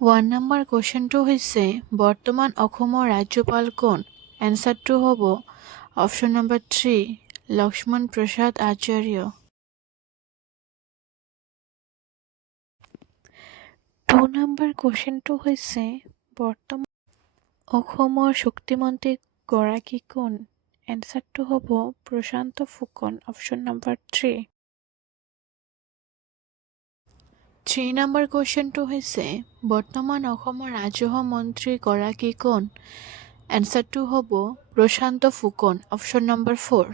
1 number কুৱেশ্যনটো হৈছে বৰ্তমান অসমৰ ৰাজ্যপাল কোন? এনচাৰটো হ'ব অপশ্যন নম্বৰ 3 লক্ষ্মণ প্ৰসাদ আচাৰ্য। 2 নম্বৰ কুৱেশ্যনটো হৈছে বৰ্তমান অসমৰ শক্তিমন্ত্ৰী গৰাকী কোন? এনচাৰটো হ'ব প্ৰশান্ত ফুকন অপশ্যন নম্বৰ 3। 3 নম্বৰ কুৱেশ্যনটো হৈছে বৰ্তমান অসমৰ ৰাজহ মন্ত্ৰী গৰাকী কোন? এনচাৰটো হ'ব প্ৰশান্ত ফুকন অপশ্যন নম্বৰ 4।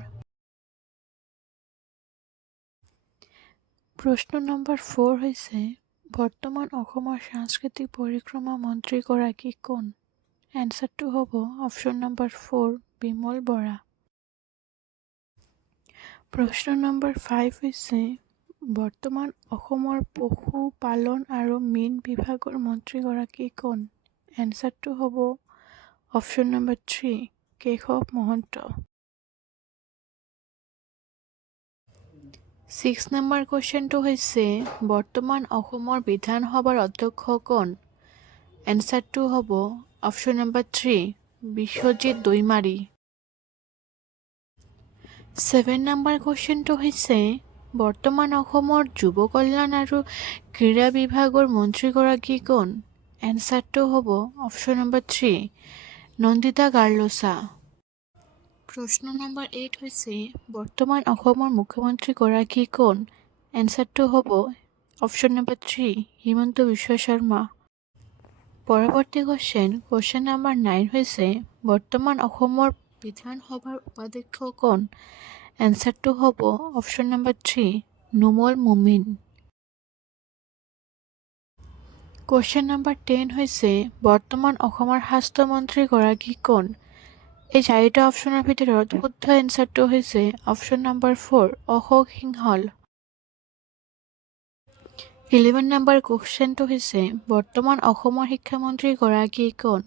প্ৰশ্ন নম্বৰ 4 হৈছে বৰ্তমান অসমৰ সাংস্কৃতিক পৰিক্ৰমা মন্ত্ৰী গৰাকী কোন? এনচাৰটো হ'ব অপশ্যন নম্বৰ 4 বিমল বৰা। প্ৰশ্ন নম্বৰ 5 হৈছে বৰ্তমান অসমৰ পশুপালন আৰু মীন বিভাগৰ মন্ত্ৰী গৰাকী কোন? এনচাৰটো হ'ব option number 3 Keshab Mahanta. 6 number কুৱেশ্যনটো হৈছে বৰ্তমান অসমৰ বিধানসভাৰ অধ্যক্ষ কোন? এনচাৰটো হ'ব অপশ্যন নম্বৰ 3 বিশ্বজিৎ দৈমাৰী। 7 নম্বৰ কুৱেশ্যনটো হৈছে বৰ্তমান অসমৰ যুৱ কল্যাণ আৰু ক্ৰীড়া বিভাগৰ মন্ত্ৰী গৰাকী কোন? এনচাৰটো হ'ব অপশ্যন নম্বৰ 3 নন্দিতা গাৰ্লছা। প্ৰশ্ন নম্বৰ 8 হৈছে বৰ্তমান অসমৰ মুখ্যমন্ত্ৰী গৰাকী কোন? এনচাৰটো হ'ব অপশ্যন নম্বৰ 3 হিমন্ত বিশ্ব শৰ্মা। পৰৱৰ্তী কুৱেশ্যন নম্বৰ 9 হৈছে বৰ্তমান অসমৰ বিধানসভাৰ উপাধ্যক্ষ কোন? এনচাৰটো হ'ব অপশ্যন নম্বৰ 3 নুমল মুমিন। কুৱেশ্যন নম্বৰ 10 হৈছে বৰ্তমান অসমৰ স্বাস্থ্যমন্ত্ৰী গৰাকী কোন? এই চাৰিটা অপশ্যনৰ ভিতৰত শুদ্ধ এনচাৰটো হৈছে option number 4 Ashok Singhal. 11 number কুৱেশ্যনটো হৈছে বৰ্তমান অসমৰ শিক্ষামন্ত্ৰী গৰাকী কোন?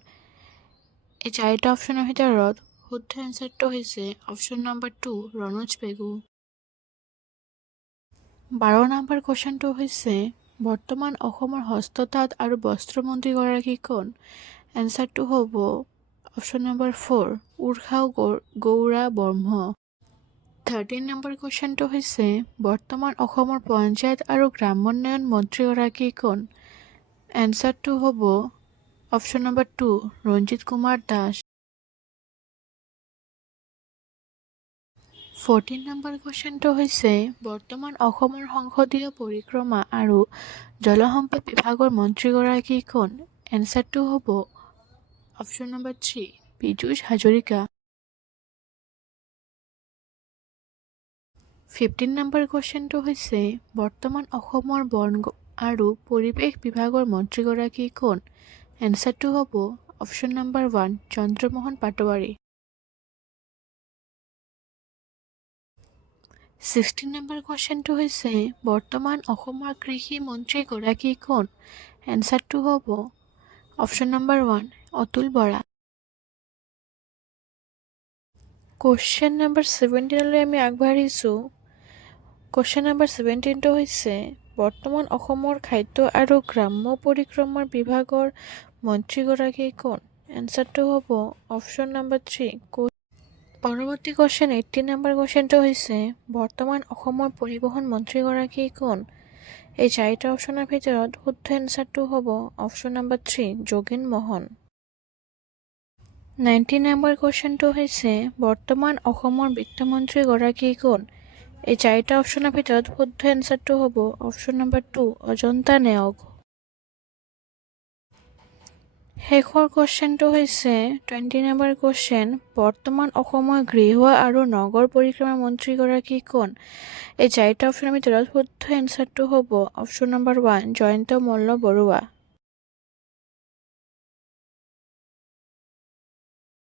এই চাৰিটা অপশ্যনৰ ভিতৰত শুদ্ধ এনচাৰটো হৈছে option number 2 Ranoj Pegu. 12 number কুৱেশ্যনটো হৈছে বৰ্তমান অসমৰ হস্ততাঁত আৰু বস্ত্ৰমন্ত্ৰী গৰাকী কোন? এনচাৰটো হ'ব অপশ্যন নম্বৰ 4 উৰ্ষাও গৌৰা ব্ৰহ্ম। 13 নম্বৰ কুৱেশ্যনটো হৈছে বৰ্তমান অসমৰ পঞ্চায়ত আৰু গ্ৰামোন্নয়ন মন্ত্ৰী গৰাকী কোন? এনচাৰটো হ'ব option number 2 Ranjit Kumar Das. 14 number কুৱেশ্যনটো হৈছে বৰ্তমান অসমৰ সংসদীয় পৰিক্ৰমা আৰু জলসম্পদ বিভাগৰ মন্ত্ৰী গৰাকী কোন? এনচাৰটো হ'ব option number 3 Pijush Hazarika. 15 number কুৱেশ্যনটো হৈছে বৰ্তমান অসমৰ বন আৰু পৰিৱেশ বিভাগৰ মন্ত্ৰী গৰাকী কোন? এনচাৰটো হ'ব option number 1 Chandramohan Patowary. 16 number কুৱেশ্যনটো হৈছে বৰ্তমান অসমৰ কৃষি মন্ত্ৰী গৰাকী কোন? এনচাৰটো হ'ব option number 1 Atul Bora. Question number 17লৈ আমি আগবাঢ়িছোঁ। কুৱেশ্যন নম্বৰ 17টো হৈছে বৰ্তমান অসমৰ খাদ্য আৰু গ্ৰাম্য পৰিক্ৰমাৰ বিভাগৰ মন্ত্ৰী গৰাকী কোন? এনচাৰটো হ'ব অপশ্যন নম্বৰ 3 পৰৱৰ্তী কুৱেশ্যন 18 নম্বৰ কুৱেশ্যনটো হৈছে বৰ্তমান অসমৰ পৰিবহণ মন্ত্ৰী গৰাকী কোন? এই চাৰিটা অপশ্যনৰ ভিতৰত শুদ্ধ এনচাৰটো হ'ব option number 3 Jogen Mohan. 19 number কুৱেশ্যনটো হৈছে বৰ্তমান অসমৰ বিত্তমন্ত্ৰী গৰাকী কোন? এই চাৰিটা অপশ্যনৰ ভিতৰত শুদ্ধ এনচাৰটো হ'ব অপশ্যন নম্বৰ 2 অজন্তা নেওগ। শেষৰ কুৱেশ্যনটো হৈছে 20 নম্বৰ কুৱেশ্যন বৰ্তমান অসমৰ গৃহ আৰু নগৰ পৰিক্ৰমা মন্ত্ৰী গৰাকী কোন? এই চাৰিটা অপশ্যনৰ ভিতৰত শুদ্ধ এনচাৰটো হ'ব অপশ্যন নম্বৰ 1 জয়ন্ত মল্ল বৰুৱা।